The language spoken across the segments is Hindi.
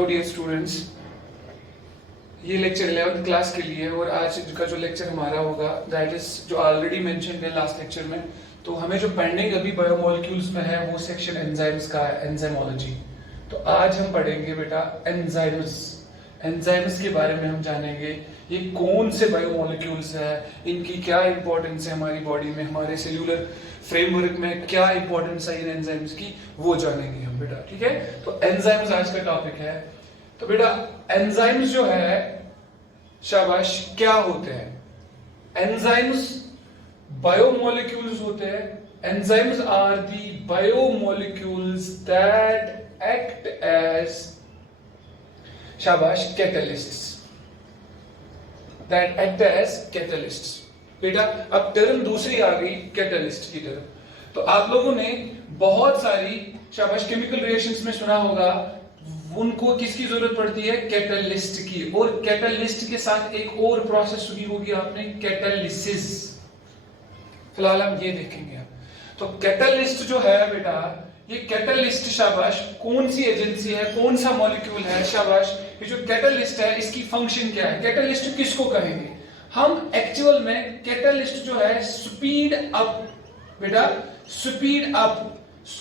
हेलो डियर स्टूडेंट्स, ये लेक्चर 11th क्लास के लिए और आज का जो लेक्चर हमारा होगा दैट इज जो ऑलरेडी मेंशन्ड है लास्ट लेक्चर में। तो हमें जो पेंडिंग अभी बायोमोलिक्यूल्स में है वो सेक्शन एंजाइम्स का है, एंजाइमोलॉजी। तो आज हम पढ़ेंगे बेटा एंजाइम्स। एंजाइम्स के बारे में हम जानेंगे ये कौन से बायोमोलिक्यूल्स है, इनकी क्या इंपॉर्टेंस है हमारी बॉडी में, हमारे सेल्यूलर फ्रेमवर्क में क्या इंपॉर्टेंस है इन एंजाइम्स की, वो जानेंगे हम बेटा। ठीक है, तो एंजाइम्स आज का टॉपिक है। तो बेटा एंजाइम्स जो है, शाबाश, क्या होते हैं? एंजाइम्स बायोमोलिक्यूल्स होते हैं। Enzymes are the biomolecules that act as, शाबाश, catalysts, that act as catalysts. बेटा अब टर्म दूसरी आ गई कैटलिस्ट की टर्म। तो आप लोगों ने बहुत सारी, शाबाश, केमिकल रिएक्शंस में सुना होगा, उनको किसकी जरूरत पड़ती है? कैटलिस्ट की। और कैटलिस्ट के साथ एक और प्रोसेस सुनी होगी आपने, कैटालिसिस। फिलहाल हम ये देखेंगे। तो कैटलिस्ट जो है बेटा, ये कैटलिस्ट, शाबाश, कौन सी एजेंसी है, कौन सा मॉलिक्यूल है? शाबाश, ये जो कैटलिस्ट है इसकी फंक्शन क्या है? कैटलिस्ट किसको कहेंगे हम? एक्चुअल में कैटलिस्ट जो है स्पीड अप, बेटा स्पीड अप,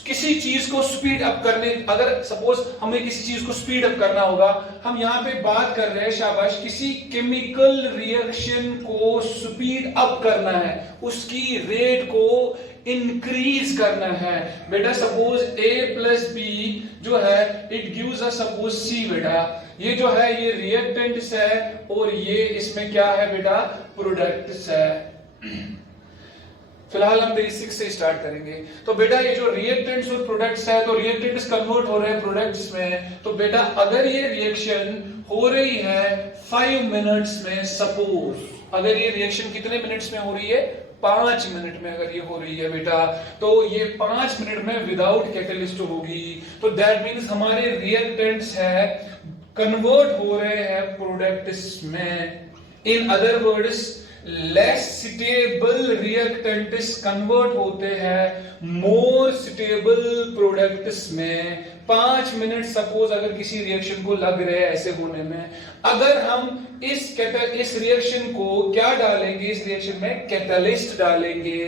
किसी चीज को स्पीड अप करने, अगर सपोज हमें किसी चीज को स्पीड अप करना होगा, हम यहां पे बात कर रहे हैं, शाबाश, किसी केमिकल रिएक्शन को स्पीड अप करना है, उसकी रेट को इंक्रीज करना है। बेटा सपोज A प्लस बी जो है it gives us suppose C। बेटा ये जो है ये रिएक्टेंट्स है और ये इसमें क्या है बेटा? प्रोडक्ट्स है। फिलहाल हम बेसिक से स्टार्ट करेंगे। तो बेटा ये जो रिएक्टेंट्स और प्रोडक्ट्स है, तो रिएक्टेंट्स कन्वर्ट हो रहे हैं प्रोडक्ट्स में। तो बेटा अगर ये रिएक्शन हो रही है 5 मिनट्स में, सपोज अगर ये रिएक्शन कितने मिनट्स में हो रही है? 5 मिनट में अगर ये हो रही है बेटा, तो ये 5 मिनट में विदाउट कैटलिस्ट होगी। तो दैट मीन्स हमारे रिएक्टेंट्स है कन्वर्ट हो रहे हैं प्रोडक्ट्स में। In other words, less stable reactants convert होते हैं मोर स्टेबल प्रोडक्ट्स में। 5 मिनट सपोज अगर किसी रिएक्शन को लग रहे हैं ऐसे होने में, अगर हम इस रिएक्शन को क्या डालेंगे? इस रिएक्शन में कैटलिस्ट डालेंगे,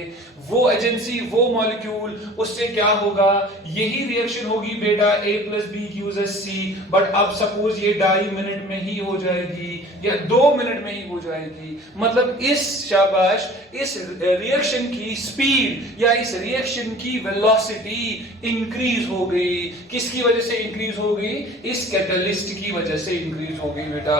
वो एजेंसी, वो मॉलिक्यूल, उससे क्या होगा? यही रिएक्शन होगी बेटा A plus B gives us C। But अब सपोज ये 2.5 मिनट में ही हो जाएगी या 2 मिनट में ही हो जाएगी। मतलब इस, शाबाश, इस रिएक्शन की स्पीड या इस रिएक्शन की वेलोसिटी इंक्रीज हो गई। किसकी वजह से इंक्रीज हो गई? इस कैटलिस्ट की वजह से इंक्रीज हो गई बेटा,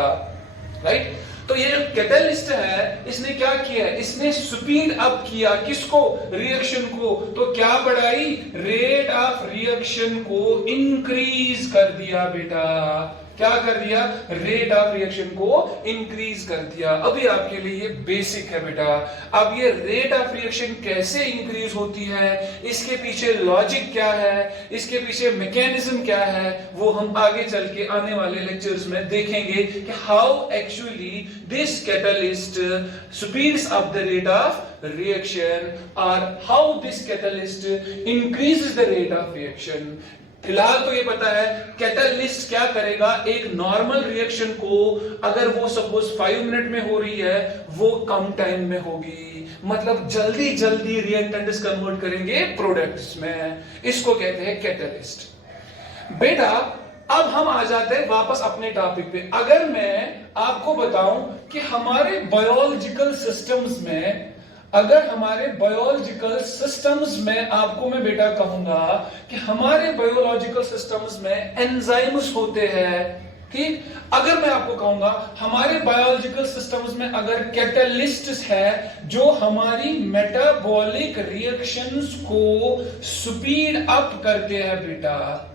राइट? तो ये जो कैटलिस्ट है इसने क्या किया? इसने स्पीड अप किया किसको? रिएक्शन को। तो क्या बढ़ाई? रेट ऑफ रिएक्शन को इंक्रीज कर दिया बेटा। क्या कर दिया? रेट ऑफ रिएक्शन को इंक्रीज कर दिया। अभी आपके लिए ये बेसिक है बेटा। अब ये रेट ऑफ रिएक्शन कैसे इंक्रीज होती है, इसके पीछे लॉजिक क्या है, इसके पीछे मैकेनिज्म क्या है, वो हम आगे चल के आने वाले लेक्चर्स में देखेंगे कि how actually this catalyst speeds up the rate of reaction और how this catalyst increases the rate of reaction. फिलहाल तो ये पता है कैटलिस्ट क्या करेगा, एक नॉर्मल रिएक्शन को अगर वो सपोज 5 मिनट में हो रही है, वो कम टाइम में होगी। मतलब जल्दी जल्दी रिएक्टेंट्स कन्वर्ट करेंगे प्रोडक्ट्स में। इसको कहते हैं कैटलिस्ट। बेटा अब हम आ जाते हैं वापस अपने टॉपिक पे। अगर मैं आपको बताऊं कि हमारे बायोलॉजिकल सिस्टम्स में, अगर हमारे बायोलॉजिकल सिस्टम्स में आपको मैं बेटा कहूंगा कि हमारे बायोलॉजिकल सिस्टम्स में एंजाइम्स होते हैं, ठीक? अगर मैं आपको कहूंगा हमारे बायोलॉजिकल सिस्टम्स में अगर कैटलिस्ट्स है जो हमारी मेटाबॉलिक रिएक्शंस को स्पीड अप करते हैं बेटा,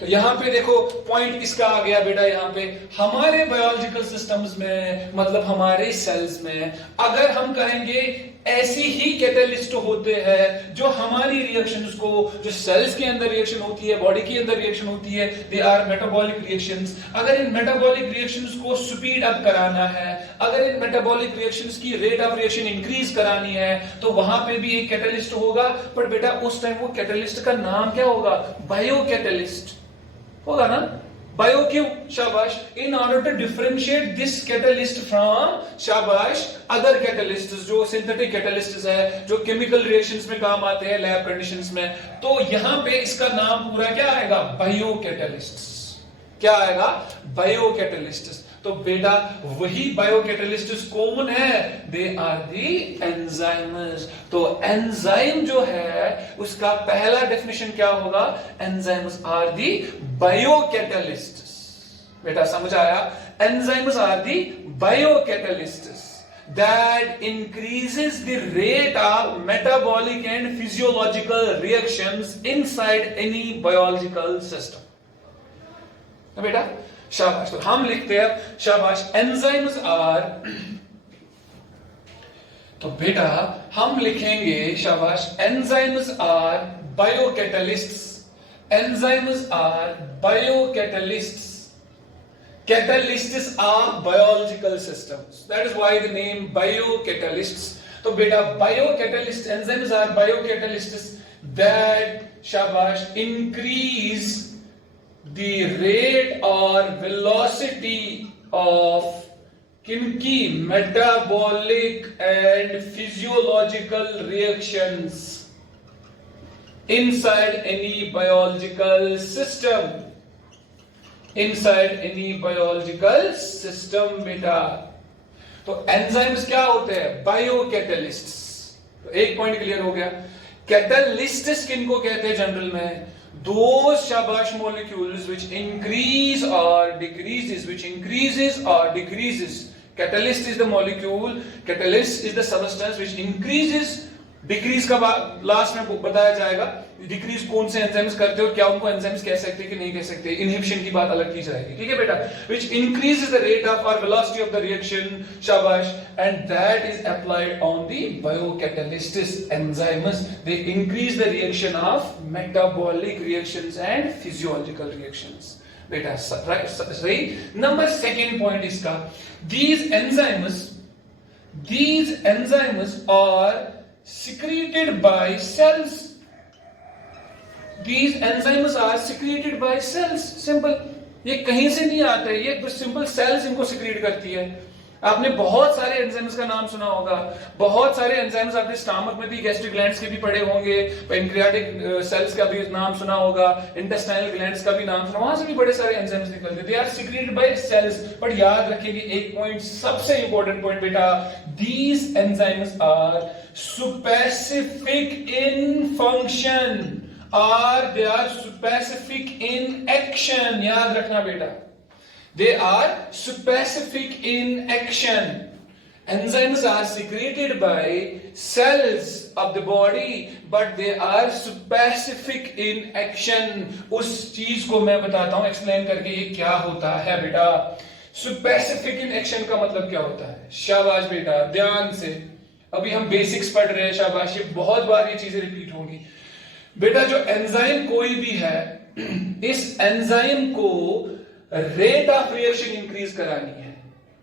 तो यहां पे देखो पॉइंट किसका आ गया बेटा? यहां पे हमारे बायोलॉजिकल सिस्टम्स में, मतलब हमारे सेल्स में, अगर हम कहेंगे ऐसी ही कैटलिस्ट होते हैं जो हमारी रिएक्शंस को, जो सेल्स के अंदर रिएक्शन होती है, बॉडी के अंदर रिएक्शन होती है, दे आर मेटाबॉलिक रिएक्शंस। अगर इन मेटाबॉलिक रिएक्शंस को स्पीड अप कराना है, अगर इन मेटाबॉलिक रिएक्शंस की रेट ऑफ रिएक्शन इंक्रीज करानी है, तो वहां पे भी एक कैटलिस्ट होगा। पर बेटा उस टाइम वो कैटलिस्ट का नाम क्या होगा? Bio catalyst. होगा ना? बायो क्यों? शाबाश. In order to differentiate this catalyst from, शाबाश, अदर कैटलिस्ट जो सिंथेटिक कैटलिस्ट है, जो केमिकल रिएक्शंस में काम आते हैं लैब कंडीशंस में. तो यहां पे इसका नाम पूरा क्या आएगा? Bio catalyst. क्या आएगा? Bio catalyst. तो बेटा वही बायो कैटलिस्ट कौन है? They are the enzymes. तो एंजाइम जो है उसका पहला डेफिनेशन क्या होगा? Enzymes are the bio catalyst. बेटा समझ आया? Enzymes are the bio catalyst that increases the rate of metabolic and physiological reactions inside any biological system. तो बेटा शाबाश. तो हम लिखते हैं शाबाश एंजाइम्स आर. तो बेटा हम लिखेंगे शाबाश enzymes are biocatalysts. Enzymes are biocatalysts. Catalysts are biological systems. That is why the name biocatalysts. तो बेटा biocatalysts, enzymes are biocatalysts that shabash increase the rate or velocity of किनकी metabolic and physiological reactions inside any biological system. Inside any biological system बेटा. तो एंजाइम्स क्या होते हैं? बायोकैटलिस्ट्स. तो एक पॉइंट क्लियर हो गया. कैटलिस्ट्स किनको कहते हैं जनरल में? Those shabash molecules which increase or decreases, which increases or decreases. Catalyst is the molecule, catalyst is the substance which increases. Decrease का लास्ट में बताया जाएगा. डिक्रीज कौन से एंजाइम्स करते हैं और क्या उनको एंजाइम्स कह सकते हैं कि नहीं कह सकते. इनहिबिशन की बात अलग की जाएगी. ठीक है बेटा. Which increases the rate of or velocity of the reaction, शाबाश, and that is applied on the biocatalysts enzymes. They increase the reaction of metabolic reactions and physiological reactions. बेटा सही. नंबर सेकंड पॉइंट इसका, these enzymes are secreted by cells. These enzymes are secreted by cells. Simple. ये कहीं से नहीं आता है, ये सिंपल सेल्स इनको सिक्रीट करती है. आपने बहुत सारे एंजाइम्स का नाम सुना होगा. बहुत सारे एंजाइम्स आपने स्टमक में भी, गैस्ट्रिक ग्लैंड्स के भी पढ़े होंगे. पैंक्रियाटिक सेल्स का भी नाम सुना होगा. इंटेस्टाइनल ग्लैंड्स का भी नाम सुना. वहां से भी बड़े सारे एंजाइम्स निकलते हैं. They are secreted by cells. But याद रखेंगे एक पॉइंट, सबसे इंपॉर्टेंट पॉइंट बेटा, these enzymes are specific in function or they are specific in action. याद रखना बेटा, they are specific in action. Enzymes are secreted by cells of the body but they are specific in action. उस चीज को मैं बताता हूं एक्सप्लेन करके ये क्या होता है बेटा. specific in action का मतलब क्या होता है? शाबाश बेटा, ध्यान से. अभी हम बेसिक्स पढ़ रहे हैं. शाबाश. ये बहुत बार ये चीजें रिपीट होंगी बेटा. जो एंजाइम कोई भी है, इस एंजाइम को रेट ऑफ रिएक्शन इंक्रीज करानी है.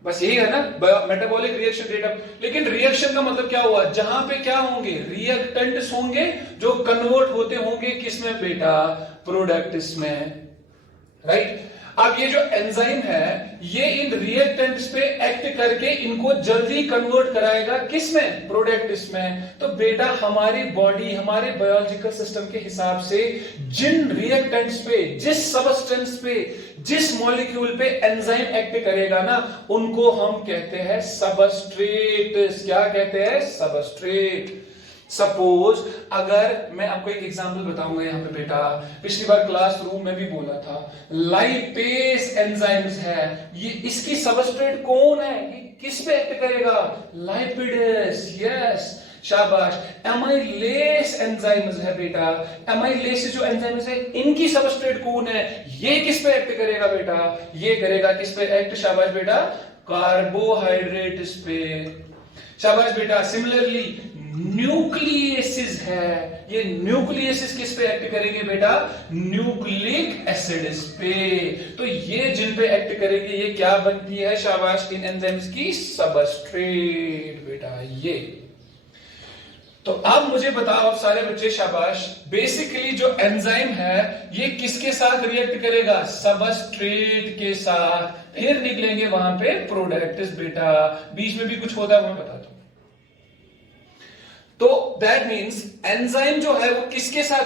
बस यही है ना, मेटाबॉलिक रिएक्शन रेट ऑफ. लेकिन रिएक्शन का मतलब क्या हुआ? जहां पे क्या होंगे? रिएक्टेंट्स होंगे जो कन्वर्ट होते होंगे किसमें बेटा? प्रोडक्ट्स में. राइट. अब ये जो एंजाइम है ये इन रिएक्टेंट्स पे एक्ट करके इनको जल्दी कन्वर्ट कराएगा किसमें? प्रोडक्ट्स में. तो बेटा हमारी बॉडी, हमारे बायोलॉजिकल सिस्टम के हिसाब से जिन रिएक्टेंट्स पे, जिस सबस्टेंस पे, जिस मॉलिक्यूल पे एंजाइम एक्ट करेगा ना, उनको हम कहते हैं सबस्ट्रेट. क्या कहते हैं? सबस्ट्रेट. सपोज अगर मैं आपको एक एग्जांपल बताऊंगा यहां पे बेटा, पिछली बार क्लासरूम में भी बोला था, लाइपेज एंजाइम्स है. ये इसकी सबस्ट्रेट कौन है? ये किस पे एक्ट करेगा? लाइपिडेस. यस, शाबाश. एमाइलेस एंजाइम्स है बेटा. एमाइलेस जो एंजाइम्स है इनकी सबस्ट्रेट कौन है? ये किस पे एक्ट करेगा बेटा? ये करेगा किस पे एक्ट? शाबाश बेटा, कार्बोहाइड्रेट्स पे. शाबाश बेटा. सिमिलरली न्यूक्लियसिस है. ये न्यूक्लियसिस किस पे एक्ट करेंगे बेटा? न्यूक्लिक एसिड्स पे. तो ये जिन पे एक्ट करेंगे ये क्या बनती है? शाबाश, इन एंजाइम्स की सबस्ट्रेट बेटा. ये तो अब मुझे बताओ, आप सारे बच्चे शाबाश, बेसिकली जो एंजाइम है ये किसके साथ रिएक्ट करेगा? सबस्ट्रेट के साथ, फिर निकलेंगे वहां पे प्रोडक्ट्स बेटा। बीच में भी कुछ होता है वो मैं बताता हूं। तो दैट मीन्स एंजाइम जो है वो किसके साथ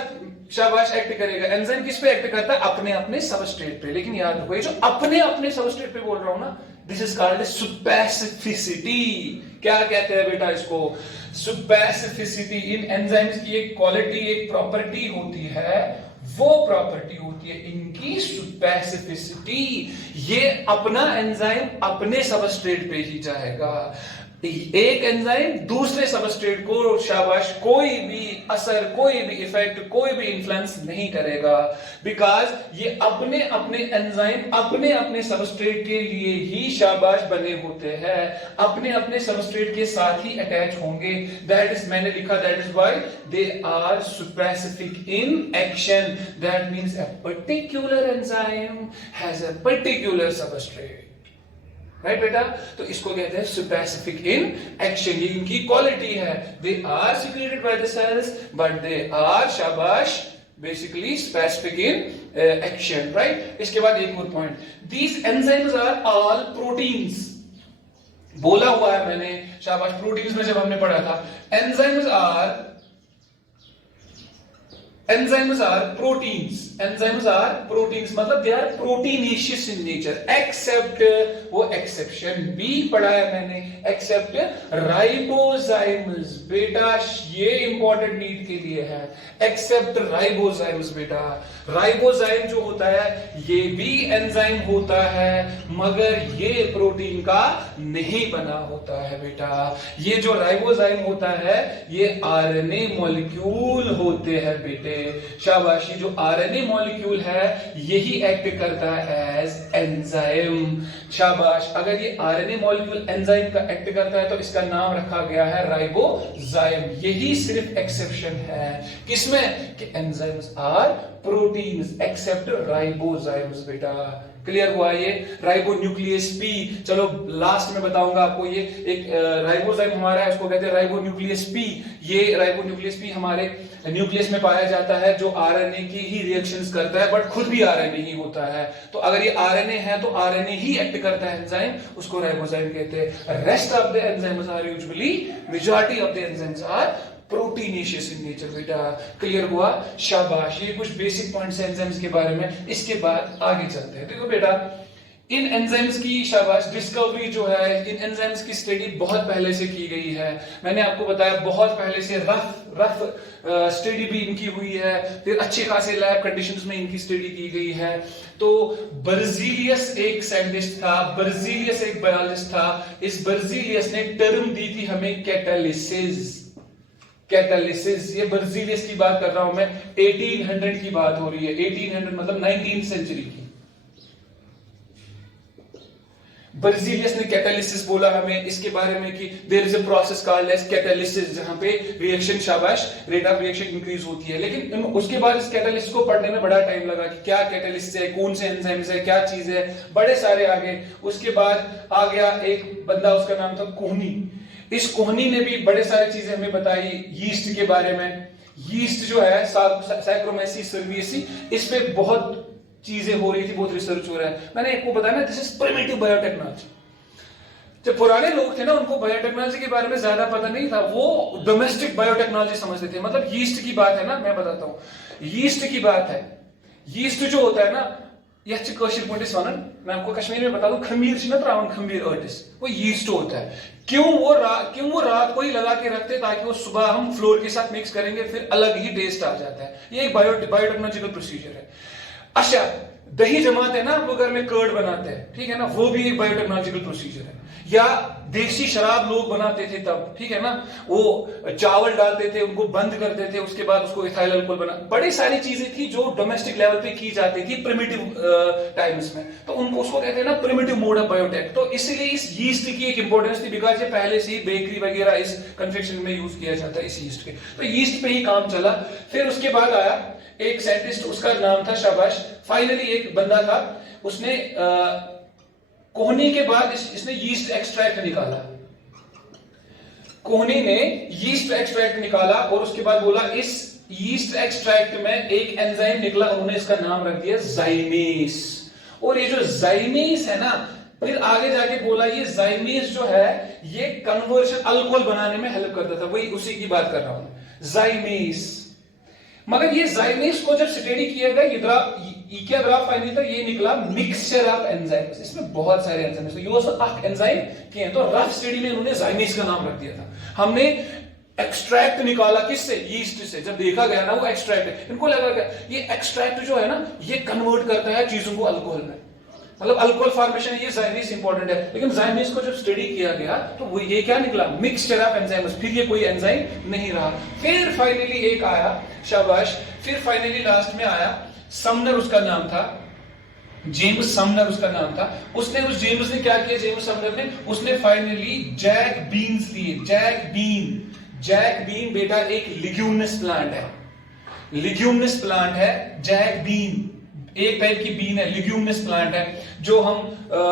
शाबाश एक्ट करेगा? एंजाइम किस पे एक्ट करता है? अपने अपने सबस्ट्रेट पे। लेकिन याद रखो, ये जो अपने अपने सबस्ट्रेट पे बोल रहा हूं ना, दिस इज कॉल्ड स्पेसिफिसिटी। क्या कहते हैं बेटा इसको? स्पेसिफिसिटी। इन एंजाइम्स की एक क्वालिटी, एक प्रॉपर्टी होती है, वो प्रॉपर्टी होती है इनकी स्पेसिफिसिटी। ये अपना एंजाइम अपने सबस्ट्रेट पे ही जाएगा, एक एंजाइम दूसरे सबस्ट्रेट को शाबाश कोई भी असर, कोई भी इफेक्ट, कोई भी इन्फ्लुएंस नहीं करेगा, बिकॉज ये अपने अपने एंजाइम अपने अपने सबस्ट्रेट के लिए ही शाबाश बने होते हैं, अपने अपने सबस्ट्रेट के साथ ही अटैच होंगे। दैट इज, मैंने लिखा, that is why they are specific in action. That means a particular enzyme has a particular substrate, right बेटा? तो इसको कहते हैं स्पेसिफिक इन एक्शन। ये इनकी क्वालिटी है। They are secreted by the cells but they are शाबाश basically specific in action, right? इसके बाद एक और point, these enzymes are all proteins. बोला हुआ है मैंने शाबाश, प्रोटीन्स में जब हमने पढ़ा था, enzymes are proteins. Enzymes are proteins, मतलब they are proteinaceous in nature, except, वो exception भी पढ़ा है मैंने, except ribozymes। बेटा ये important need के लिए है, except ribozymes। बेटा राइबोजाइम जो होता है ये भी एंजाइम होता है, मगर ये प्रोटीन का नहीं बना होता है बेटा। ये जो राइबोजाइम होता है ये आरएनए मॉलिक्यूल होते हैं बेटे, शाबाशी। जो आरएनए मॉलिक्यूल है यही एक्ट करता है एज एंजाइम, शाबाश। अगर ये आरएनए मॉलिक्यूल एंजाइम का एक्ट करता है तो इसका नाम रखा गया है राइबोजाइम। यही सिर्फ एक्सेप्शन है, किसमें? कि enzymes are proteins except ribozymes. बेटा क्लियर हुआ? ये राइबोन्यूक्लियस पी, चलो लास्ट में बताऊंगा आपको। ये एक राइबोजाइम हमारा है, उसको कहते हैं राइबोन्यूक्लियस पी। ये राइबोन्यूक्लियस पी हमारे न्यूक्लियस में पाया जाता है, जो आरएनए की ही रिएक्शंस करता है, बट खुद भी आरएनए ही होता है। तो अगर ये आरएनए है तो आरएनए ही एक्ट करता है एंजाइम, उसको राइबोजाइम कहते हैं। Rest of the enzymes are usually, majority of the enzymes are proteinaceous in nature. बेटा क्लियर हुआ? शाबाश। ये कुछ बेसिक पॉइंट्स हैं एंजाइम्स के बारे में। इसके बाद आगे चलते हैं। देखो बेटा, इन एंजाइम्स की शाबाश डिस्कवरी जो है, इन एंजाइम्स की स्टडी बहुत पहले से की गई है। मैंने आपको बताया बहुत पहले से रफ स्टडी भी इनकी हुई है, फिर अच्छे खासे लैब कंडीशंस में इनकी स्टडी की गई है। तो बर्जीलियस एक साइंटिस्ट था, बर्जीलियस एक बायोलॉजिस्ट था। इस बर्जीलियस ने टर्म दी थी हमें कैटालिसिस। कैटालिसिस, ये बर्जीलियस की बात कर रहा हूं मैं, 1800 की बात हो रही है। 1800 मतलब 19th सेंचुरी की। बर्जीलियस ने कैटालिसिस बोला हमें इसके बारे में कि there is a process called as catalysis, जहां पे रिएक्शन शाबाश रेट ऑफ रिएक्शन इंक्रीज होती है। लेकिन उसके बाद इस कैटालिसिस को पढ़ने में बड़ा टाइम लगा कि क्या कैटालिसिस है, कौन से एंजाइम्स है, क्या चीज है, बड़े सारे आगे। उसके बाद आ गया एक बंदा, उसका नाम था कोहनी। इस कोहनी ने भी बड़े सारी चीजें हमें बताई यीस्ट के बारे में। यीस्ट जो है सैक्रोमेसी सर्वियसी, इस पे बहुत चीजें हो रही थी, बहुत रिसर्च हो रहा है। मैंने आपको बताया ना, दिस इज प्रिमिटिव बायोटेक्नोलॉजी। जो पुराने लोग थे ना, उनको बायोटेक्नोलॉजी के बारे में ज्यादा पता नहीं था, वो डोमेस्टिक बायोटेक्नोलॉजी समझते थे। मतलब यीस्ट की बात है ना, मैं बताता हूं, यीस्ट की बात है। यीस्ट जो होता है ना, यह कशीर पोटिस वनन, मैं आपको कश्मीर में बता दूं, खमीर खमीर अर्टिस, वो यीस्ट होता है। क्यों वो रात को ही लगा के रखते, ताकि वो सुबह हम फ्लोर के साथ मिक्स करेंगे, फिर अलग ही टेस्ट आ जाता है। ये एक बायोटेक्नोलॉजिकल प्रोसीजर है। अच्छा, दही जमाते हैं ना आप लोग घर में, कर्ड बनाते हैं, ठीक है ना, वो भी एक बायोटेक्नोलॉजिकल प्रोसीजर है। या देसी शराब लोग बनाते थे तब, ठीक है ना, वो चावल डालते थे, उनको बंद करते थे, उसके बाद उसको इथाइल अल्कोहल बना, बड़ी सारी चीजें थी जो डोमेस्टिक लेवल पे की जाती थी प्रिमिटिव टाइम्स में। तो उनको उसको कहते हैं ना प्रिमिटिव मोड ऑफ बायोटेक। तो इसलिए इस यीस्ट की एक इंपॉर्टेंस थी, बिकॉज ये पहले से ही बेकरी वगैरह इस कन्फेक्शन में यूज किया जाता है इस यीस्ट के। तो यीस्ट पे ही काम चला। फिर उसके बाद आया एक साइंटिस्ट, उसका नाम था शाबाश, फाइनली एक बंदा था, उसने कोहनी के बाद इसने यीस्ट एक्सट्रैक्ट निकाला। कोहनी ने यीस्ट एक्सट्रैक्ट निकाला और उसके बाद बोला इस यीस्ट एक्सट्रैक्ट में एक एंजाइम निकला, उन्होंने इसका नाम रख दिया जाइमेस। और ये जो जाइमेस है ना, फिर आगे जाके बोला ये जाइमेस जो है ये कन्वर्शन अल्कोहल बनाने में हेल्प करता था, वही उसी की बात कर रहा हूं, जाइमेस। मगर ये जाइमेस को जब स्टडी किया गया, क्या ग्राफ फाइनली तक ये निकला मिक्सचर ऑफ एंजाइम्स, इसमें बहुत सारे एंजाइम्स, यूज ऑफ एंजाइम किए हैं, तो रफ स्टडी में उन्होंने जाइमेस का नाम रख दिया था। हमने एक्सट्रैक्ट निकाला किससे, यीस्ट से, जब देखा गया ना वो एक्सट्रैक्ट है, इनको लगा क्या ये एक्सट्रैक्ट जो है ना ये कन्वर्ट करता है चीजों को अल्कोहल में, मतलब अल्कोहल फॉर्मेशन, ये जाइमेस इंपॉर्टेंट है। लेकिन जाइमेस को जब स्टडी किया गया तो वो ये क्या निकला, मिक्सचर ऑफ एंजाइम्स, फिर ये कोई एंजाइम नहीं रहा। फिर फाइनली एक आया, शाबाश, फिर फाइनली लास्ट में आया समनर, उसका नाम था जेम्स समनर, उसका नाम था। उसने उस जेम्स ने क्या किया, जेम्स समनर ने, उसने फाइनली जैक बीन्स लिए, जैक बीन बेटा एक लिग्यूमिनस प्लांट है, लिग्यूमिनस प्लांट है जैक बीन, एक टाइप की बीन है, लिग्यूमिनस प्लांट है जो हम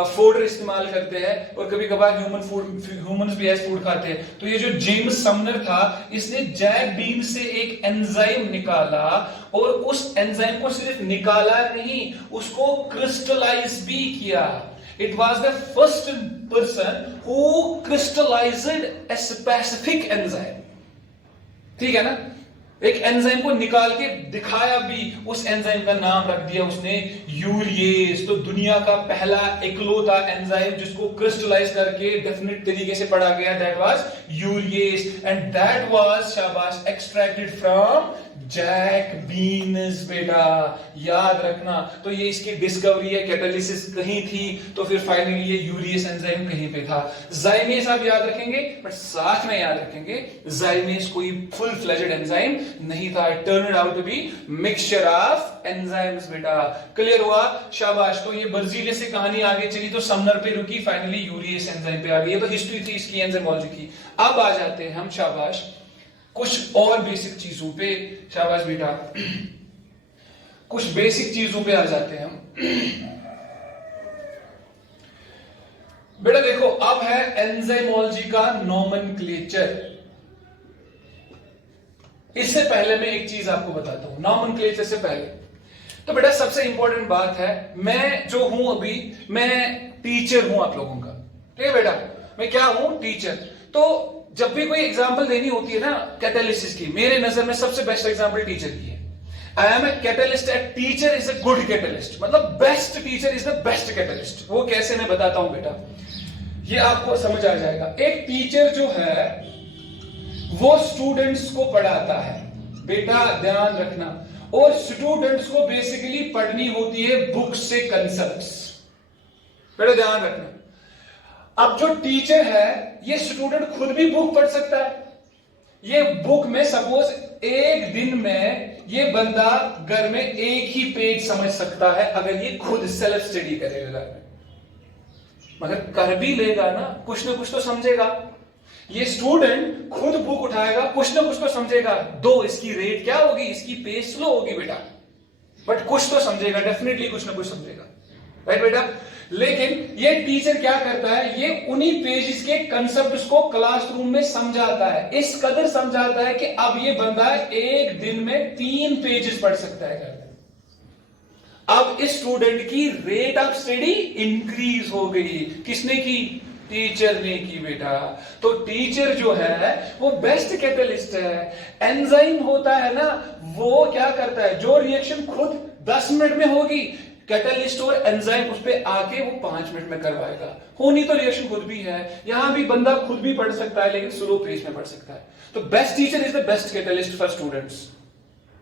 फोडर इस्तेमाल करते हैं और कभी कभार ह्यूमंस भी ऐसे फूड खाते हैं। तो ये जो जेम्स समनर था इसने जैक बीन से एक एंजाइम निकाला और उस एंजाइम को सिर्फ निकाला नहीं, उसको क्रिस्टलाइज भी किया। It was the first person who crystallized a specific enzyme. ठीक है ना, एक एंजाइम को निकाल के दिखाया भी, उस एंजाइम का नाम रख दिया उसने यूरिएज। तो दुनिया का पहला इकलौता एंजाइम जिसको क्रिस्टलाइज करके डेफिनेट तरीके से पढ़ा गया, that was urease and that was शाबाश एक्सट्रैक्टेड फ्रॉम जैक बीन्स बेटा, याद रखना। तो ये इसकी डिस्कवरी है, कैटालिसिस कहीं थी तो फिर फाइनली ये यूरियस एंजाइम कहीं पे था। जाइमेस आप याद रखेंगे बट साथ में याद रखेंगे जाइमेस कोई फुल फ्लेजेड एंजाइम नहीं था, it turned out to be mixture of enzymes बेटा। क्लियर हुआ, शाबाश। तो ये बर्जीलियस से कहानी आगे चली तो समनर पे रुकी, फाइनली यूरियस एंजाइम पे आ गई। ये तो हिस्ट्री थी इसकी एंजाइमोलॉजी की। अब आ जाते हैं हम शाबाश कुछ और बेसिक चीजों पे, शाबाश बेटा, कुछ बेसिक चीजों पे आ जाते हैं हम। बेटा देखो, अब है एंजाइमोलॉजी का नोमेनक्लेचर। इससे पहले मैं एक चीज आपको बताता हूं, नोमेनक्लेचर से पहले। तो बेटा सबसे इंपॉर्टेंट बात है, मैं जो हूं अभी, मैं टीचर हूं आप लोगों का, ठीक है बेटा, मैं क्या हूं, टीचर। तो जब भी कोई एग्जांपल देनी होती है ना कैटालिसिस की, मेरे नजर में सबसे बेस्ट एग्जांपल टीचर की है। I am a catalyst, a teacher is a good catalyst, मतलब best teacher is the best catalyst. वो कैसे मैं बताता हूं बेटा, ये आपको समझ आ जाएगा। एक टीचर जो है वो स्टूडेंट्स को पढ़ाता है बेटा, ध्यान रखना, और स्टूडेंट्स को बेसिकली पढ़नी होती है बुक से कंसेप्ट्स, बेटा ध्यान रखना। अब जो टीचर है ये स्टूडेंट खुद भी बुक पढ़ सकता है। ये बुक में सपोज एक दिन में ये बंदा घर में एक ही पेज समझ सकता है अगर ये खुद सेल्फ स्टडी करेगा घर में, मगर कर भी लेगा ना कुछ तो समझेगा। ये स्टूडेंट खुद बुक उठाएगा, कुछ ना कुछ तो समझेगा। दो इसकी रेट क्या होगी, इसकी पेज स्लो होगी बेटा, बट कुछ तो समझेगा, डेफिनेटली कुछ ना कुछ समझेगा, राइट बेटा। लेकिन ये टीचर क्या करता है, ये उन्हीं पेजेस के कंसेप्ट्स को क्लासरूम में समझाता है, इस कदर समझाता है कि अब ये बंदा एक दिन में 3 पेजेस पढ़ सकता है घर में। अब इस स्टूडेंट की रेट ऑफ स्टडी इंक्रीज हो गई, किसने की, टीचर ने की बेटा। तो टीचर जो है वो बेस्ट कैटलिस्ट है। एंजाइम होता है ना, वो क्या करता है, जो रिएक्शन खुद 10 मिनट में होगी, कैटलिस्ट और एंजाइम उस पे आके वो 5 मिनट में करवाएगा। होनी तो रिएक्शन खुद भी है, यहां भी बंदा खुद भी पढ़ सकता है लेकिन स्लो पेस में पढ़ सकता है। तो best teacher is the best catalyst for students,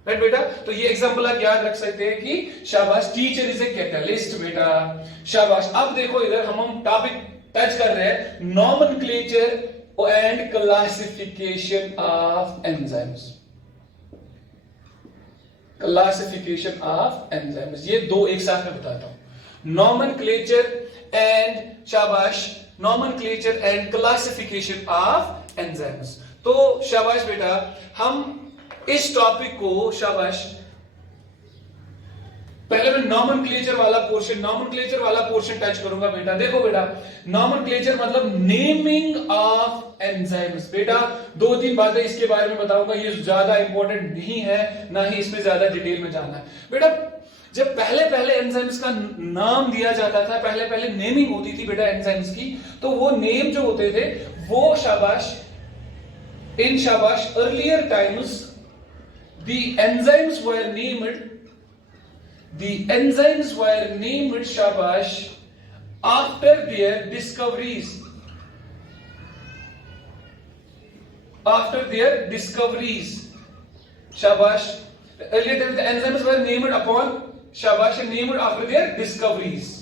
right बेटा। तो ये एग्जांपल आप याद रख सकते हैं कि शाबाश टीचर इज ए कैटलिस्ट बेटा, शाबाश। अब देखो इधर हम टॉपिक टच कर रहे हैं, nomenclature and classification of enzymes, classification of enzymes. ये दो एक साथ में बताता हूं, नोमेनक्लेचर एंड शाबाश, nomenclature and classification of enzymes. तो शाबाश बेटा, हम इस टॉपिक को शाबाश पहले मैं नॉमेनक्लेचर वाला पोर्शन टच करूंगा बेटा। देखो बेटा, नॉमेनक्लेचर मतलब नेमिंग ऑफ एंजाइम्स। बेटा 2-3 बातें इसके बारे में बताऊंगा, ये ज्यादा इंपॉर्टेंट नहीं है, ना ही इसमें ज्यादा डिटेल में जाना है। बेटा जब पहले एंजाइम्स का नाम दिया जाता था, पहले नेमिंग होती थी बेटा एंजाइम्स की, तो वो नेम जो होते थे वो शाबाश earlier times the enzymes were named shabash after their discoveries shabash earlier times the enzymes were named upon shabash and named after their discoveries।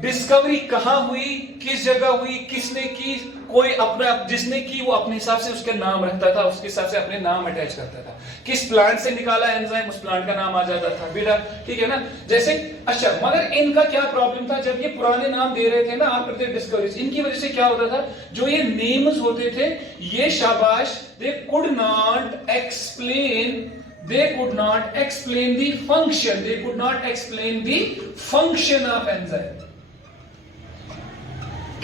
Discovery कहां हुई, किस जगह हुई, किसने की, कोई अपना जिसने की वो अपने हिसाब से उसका नाम रखता था, उसके हिसाब से अपने नाम अटैच करता था। किस प्लांट से निकाला एंजाइम, उस प्लांट का नाम आ जाता था बेटा, ठीक है ना। जैसे अच्छा, मगर इनका क्या प्रॉब्लम था, जब ये पुराने नाम दे रहे थे ना आफ्टर देयर डिस्कवरीज, इनकी वजह से क्या होता था, जो ये नेम्स होते थे ये शाबाश they could not explain the function of enzyme।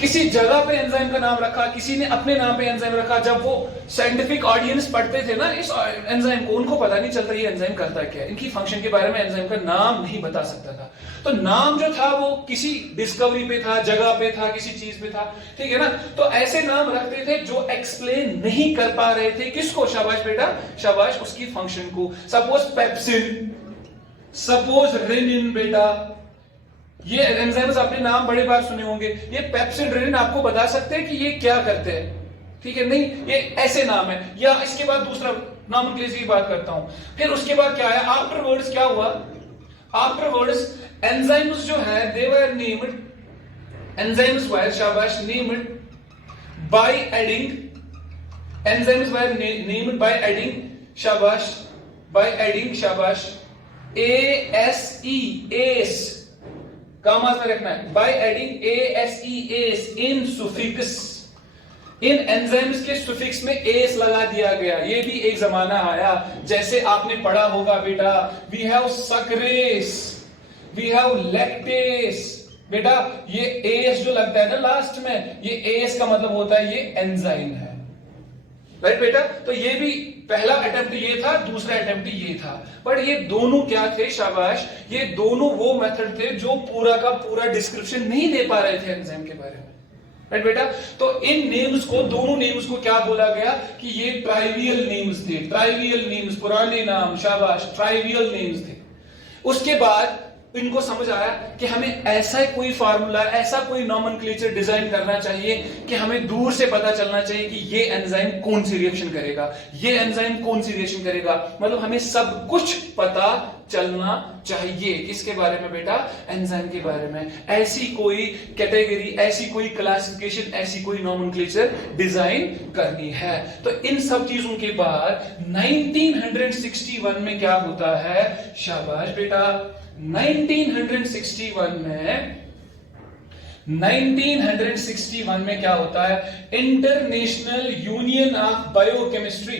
किसी जगह पे एंजाइम का नाम रखा, किसी ने अपने नाम पे एंजाइम रखा। जब वो साइंटिफिक ऑडियंस पढ़ते थे ना इस एंजाइम को, उनको पता नहीं चलता ये एंजाइम करता क्या है, इनकी फंक्शन के बारे में एंजाइम का नाम नहीं बता सकता था। तो नाम जो था वो किसी डिस्कवरी पे था, जगह पे था, किसी चीज पे था, ठीक है ना। तो ऐसे नाम रखते थे जो एक्सप्लेन नहीं कर पा रहे थे किसको, शाबाश बेटा, शाबाश उसकी फंक्शन को। सपोज पेप्सिन, सपोज रेनिन बेटा, ये एंजाइम्स आपने नाम बड़े बार सुने होंगे। ये पेप्सिन रेनिन आपको बता सकते हैं कि ये क्या करते हैं, ठीक है, नहीं ये ऐसे नाम है। या इसके बाद दूसरा नॉमेनक्लेचर की बात करता हूं। फिर उसके बाद क्या है, आफ्टरवर्ड्स क्या हुआ, आफ्टरवर्ड्स एंजाइम्स जो है दे वर नेम्ड, एंजाइम्स वर शाबाश named by adding, enzymes were named by adding शाबाश, बाय एडिंग शाबाश ASE, एस काम में रखना है, by adding ASE in suffix, in enzymes के सुफिक्स में एस लगा दिया गया। ये भी एक जमाना आया, जैसे आपने पढ़ा होगा बेटा, we have sucrase, we have lactase. बेटा ये एस जो लगता है ना लास्ट में, ये एस का मतलब होता है ये एंजाइम है, राइट बेटा। तो ये भी पहला अटेम्प्ट ये था, दूसरा अटेम्प्ट ये था। पर ये दोनों क्या थे शाबाश, ये दोनों वो मेथड थे जो पूरा का पूरा डिस्क्रिप्शन नहीं दे पा रहे थे एंजाइम के बारे में, राइट बेटा। तो इन नेम्स को, दोनों नेम्स को क्या बोला गया कि ये ट्राइवियल नेम्स थे, ट्राइवियल नेम्स, पुराने नाम शाबाश, ट्राइवियल नेम्स थे। उसके बाद इनको समझ आया कि हमें ऐसा कोई फार्मूला, ऐसा कोई नॉमेनक्लेचर डिजाइन करना चाहिए कि हमें दूर से पता चलना चाहिए कि ये एंजाइम कौन सी रिएक्शन करेगा, ये एंजाइम कौन सी रिएक्शन करेगा। मतलब हमें सब कुछ पता चलना चाहिए किसके बारे में बेटा, एंजाइम के बारे में। ऐसी कोई कैटेगरी, ऐसी कोई क्लासिफिकेशन, ऐसी कोई नॉमेनक्लेचर डिजाइन करनी है। तो इन सब चीजों के बाद 1961 में क्या होता है शाबाश बेटा, 1961 में क्या होता है, international union of biochemistry,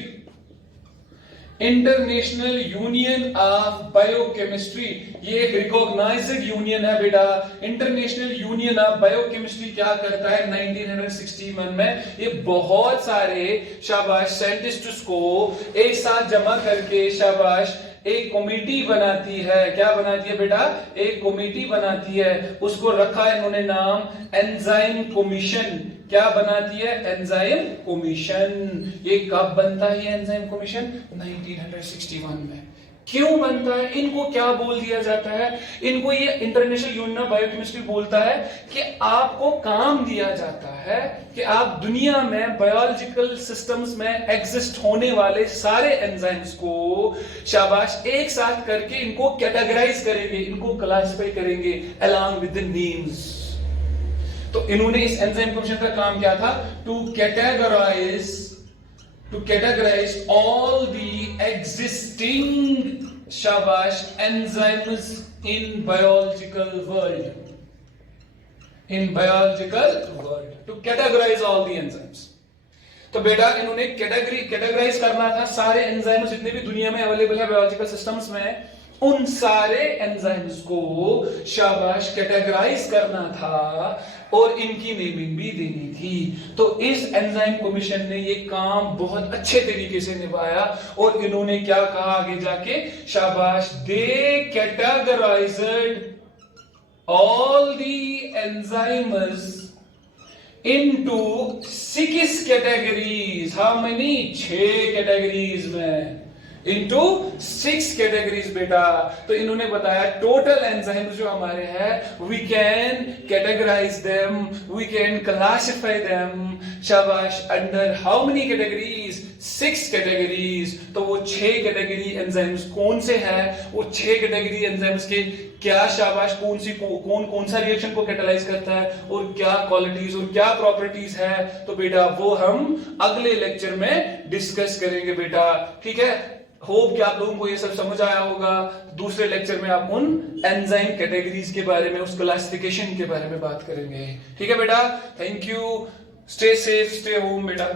international union of biochemistry, ये एक रिकॉग्नाइज्ड यूनियन है बेटा। इंटरनेशनल यूनियन ऑफ बायोकेमिस्ट्री क्या करता है 1961 में, ये बहुत सारे शाबाश साइंटिस्ट्स को एक साथ जमा करके शाबाश एक कमेटी बनाती है। क्या बनाती है बेटा, एक कमेटी बनाती है, उसको रखा है इन्होंने नाम एंजाइम कमीशन। क्या बनाती है, एंजाइम कमीशन। ये कब बनता है ये एंजाइम कमीशन, 1961 में। क्यों बनता है, इनको क्या बोल दिया जाता है, इनको ये इंटरनेशनल यूनियन ऑफ बायोकेमिस्ट्री बोलता है कि आपको काम दिया जाता है कि आप दुनिया में बायोलॉजिकल सिस्टम्स में एग्जिस्ट होने वाले सारे एंजाइम्स को शाबाश एक साथ करके इनको कैटेगराइज करेंगे, इनको क्लासिफाई करेंगे अलोंग विद द नेम्स। तो इन्होंने इस एंजाइम कमीशन का काम क्या था, to categorize all the existing shabash enzymes in biological world, to categorize all the enzymes। तो बेटा इन्होंने कैटेगराइज करना था सारे एंजाइम्स जितने भी दुनिया में अवेलेबल है बायोलॉजिकल सिस्टम्स में, उन सारे एंजाइम्स को शाबाश कैटेगराइज करना था और इनकी नेमिंग भी देनी थी। तो इस एंजाइम कमीशन ने ये काम बहुत अच्छे तरीके से निभाया और इन्होंने क्या कहा आगे जाके, शाबाश, दे categorised all the enzymes into 6 categories। how many? 6 categories में into 6 categories बेटा। तो इन्होंने बताया टोटल एंजाइम्स जो हमारे हैं we can categorize them, we can classify them, शाबाश, under how many categories? 6 categories। तो वो 6 कैटेगरी एंजाइम्स कौन से हैं, वो 6 कैटेगरी एंजाइम्स के क्या, शाबाश, कौन सा रिएक्शन को कैटालाइज करता है और क्या क्वालिटीज और क्या प्रॉपर्टीज है, तो बेटा वो हम अगले लेक्चर में डिस्कस करेंगे बेटा। ठीक है, होप कि आप लोगों को ये सब समझ आया होगा। दूसरे लेक्चर में आप उन एंजाइम कैटेगरीज के बारे में, उस क्लासिफिकेशन के बारे में बात करेंगे। ठीक है बेटा, thank you, stay safe, stay home बेटा।